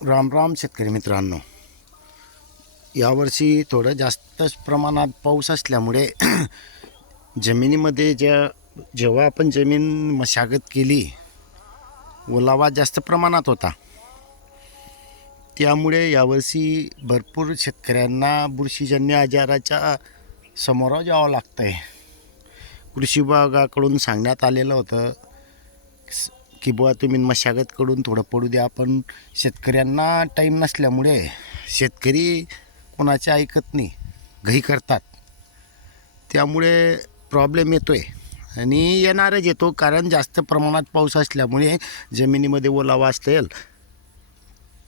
राम राम शेतकरी मित्रांनो, यावर्षी थोडं जास्तच प्रमाणात पाऊस असल्यामुळे जमिनीमध्ये जेव्हा आपण जमीन मशागत केली, ओलावा जास्त प्रमाणात होता. त्यामुळे यावर्षी भरपूर शेतकऱ्यांना बुरशीजन्य आजाराच्या समोर जावं लागतं आहे. कृषी विभागाकडून सांगण्यात आलेलं होतं की बुवा तुम्ही मशागत करून थोडं पडू द्या, पण शेतकऱ्यांना टाईम नसल्यामुळे शेतकरी कोणाचे ऐकत नाही, घाई करतात. त्यामुळे प्रॉब्लेम येतो आहे आणि येणारच येतो, कारण जास्त प्रमाणात पाऊस असल्यामुळे जमिनीमध्ये ओलावा असेल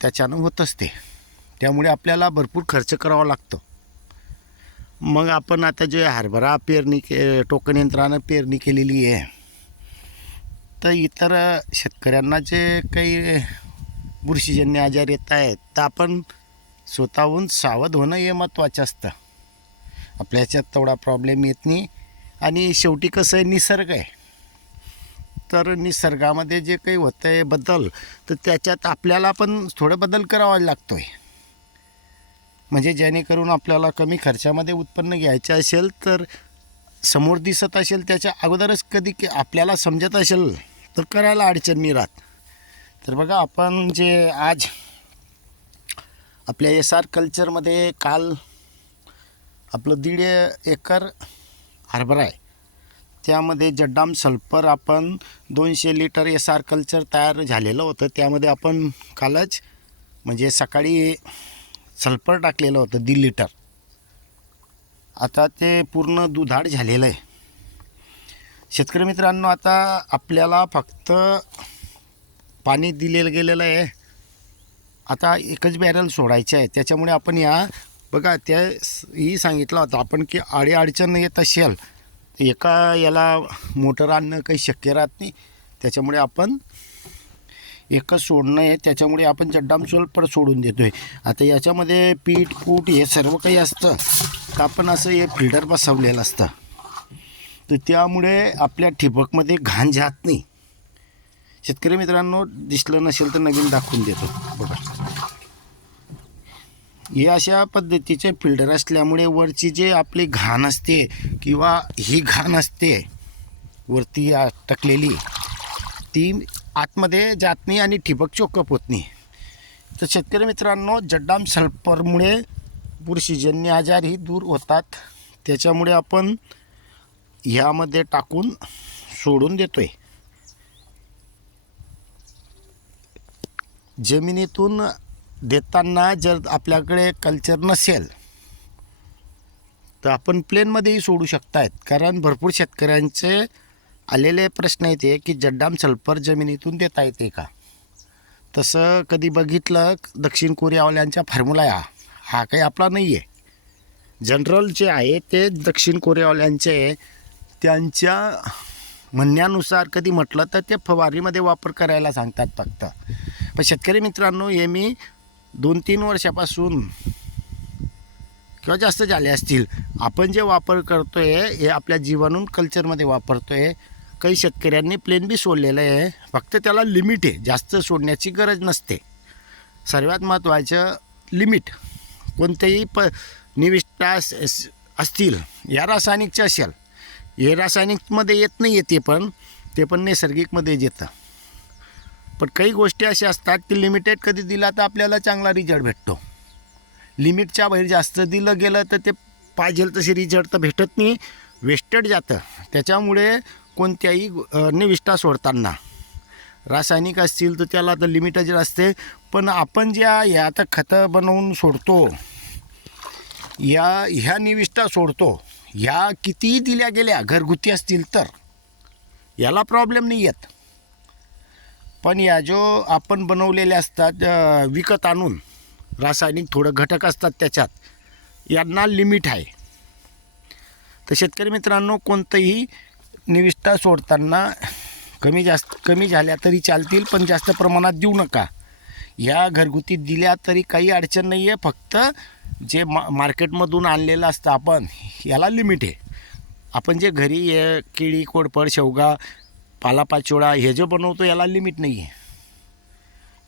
त्याच्यानं होत असते. त्यामुळे आपल्याला भरपूर खर्च करावा लागतो. मग आपण आता जे हरभरा टोकन यंत्रानं पेरणी केलेली आहे, तर इतर शेतकऱ्यांना जे काही बुरशीजन्य आजार येत आहेत, तर आपण स्वतःहून सावध होणं हे महत्त्वाचं असतं. आपल्या ह्याच्यात तेवढा प्रॉब्लेम येत नाही. आणि शेवटी कसं आहे, निसर्ग आहे, तर निसर्गामध्ये जे काही होतं आहे बदल, तर त्याच्यात आपल्याला पण थोडं बदल करावा लागतो आहे. म्हणजे जेणेकरून आपल्याला कमी खर्चामध्ये उत्पन्न घ्यायचं असेल, तर समोर दिसत असेल त्याच्या अगोदरच कधी आपल्याला समजत असेल तर करायला अडचण नाही राहत. तर बघा, आपण जे आज आपल्या SR कल्चरमध्ये काल आपलं 1.5 एकर हरभरा आहे, त्यामध्ये जड्डाम सल्फर आपण 200 लिटर SR कल्चर तयार झालेलं होतं. त्यामध्ये आपण कालच म्हणजे सकाळी सल्फर टाकलेलं होतं 1.5 लिटर. आता ते पूर्ण दुधाळ झालेलं आहे. शेतकरी मित्रांनो, आता आपल्याला फक्त पाणी दिलेलं गेलेलं आहे. आता एकच बॅरल सोडायचं आहे. त्याच्यामुळे आपण बघा, ही सांगितलं होतं आपण की अडचण येत असेल तर एका याला मोटर आणणं काही शक्य राहत नाही. त्याच्यामुळे आपण एकच सोडणं आहे. त्याच्यामुळे आपण जड्डाम सल्फर सोडून देतो आहे. आता याच्यामध्ये पीठ कूट हे सर्व काही असतं, तर आपण असं हे फिल्टर बसवलेलं असतं, तर त्यामुळे आपल्या ठिबकमध्ये घाण जात नाही. शेतकरी मित्रांनो, दिसलं नसेल तर नवीन दाखवून देतो. बघा, हे अशा पद्धतीचे फिल्टर असल्यामुळे वरची जे आपली घाण असते किंवा ही घाण असते वरती टाकलेली, ती आतमध्ये जात नाही आणि ठिबक चोकअप होत नाही. तर शेतकरी मित्रांनो, जड्डाम सल्फरमुळे बुरशीजन्य आजारही दूर होतात. त्याच्यामुळे आपण ह्यामध्ये टाकून सोडून देतोय. जमिनीतून देताना जर आपल्याकडे कल्चर नसेल तर आपण प्लेनमध्येही सोडू शकतायत, कारण भरपूर शेतकऱ्यांचे आलेले प्रश्न येते की जड्डाम सल्फर जमिनीतून देता येते का. तसं कधी बघितलं, दक्षिण कोरियावाल्यांचा फॉर्म्युला हा काही आपला नाही आहे. जनरल जे आहे ते दक्षिण कोरियावाल्यांचे, त्यांच्या म्हणण्यानुसार कधी म्हटलं तर ते फवारणीमध्ये वापर करायला सांगतात फक्त. पण शेतकरी मित्रांनो, हे मी 2-3 वर्षापासून किंवा जास्त झाले असतील, आपण जे वापर करतो आहे हे आपल्या जीवाणू कल्चरमध्ये वापरतो आहे. काही शेतकऱ्यांनी प्लेन बी सोडलेलं आहे, फक्त त्याला लिमिट आहे, जास्त सोडण्याची गरज नसते. सर्वात महत्त्वाचं लिमिट. कोणतेही निविष्ठा असतील या रासायनिकचे असेल, हे रासायनिकमध्ये येत नाही येते, ते पण नैसर्गिकमध्ये येतं. पण काही गोष्टी अशा असतात की लिमिटेड कधी दिला तर आपल्याला चांगला रिझल्ट भेटतो. लिमिटच्या बाहेर जास्त दिलं गेलं तर ते पाहिजे तसे रिझल्ट तर भेटत नाही, वेस्टेड जातं. त्याच्यामुळे कोणत्याही निविष्ठा सोडताना रासायनिक असतील तर त्याला तर लिमिटच असते. पण आपण ह्या आता खतं बनवून सोडतो, ह्या निविष्ठा सोडतो, ह्या कितीही दिल्या गेल्या घरगुती असतील तर याला प्रॉब्लेम नाही येत. पण या जो आपण बनवलेले असतात विकत आणून, रासायनिक थोडं घटक असतात त्याच्यात, यांना लिमिट आहे. तर शेतकरी मित्रांनो, कोणतंही निविष्ठा सोडताना कमी झाल्या तरी चालतील, पण जास्त प्रमाणात देऊ नका. ह्या घरगुती दिल्या तरी काही अडचण नाही आहे. फक्त जे मार्केटमधून आणलेलं असतं आपण, याला लिमिट आहे. आपण जे घरी केळी, कोडपड, शेवगा, पालापाचोळा हे जे बनवतो याला लिमिट नाही आहे.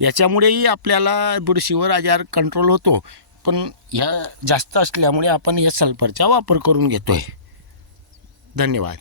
याच्यामुळेही आपल्याला बुरशीवर आजार कंट्रोल होतो. पण ह्या जास्त असल्यामुळे आपण या सल्फरचा वापर करून घेतो आहे. धन्यवाद.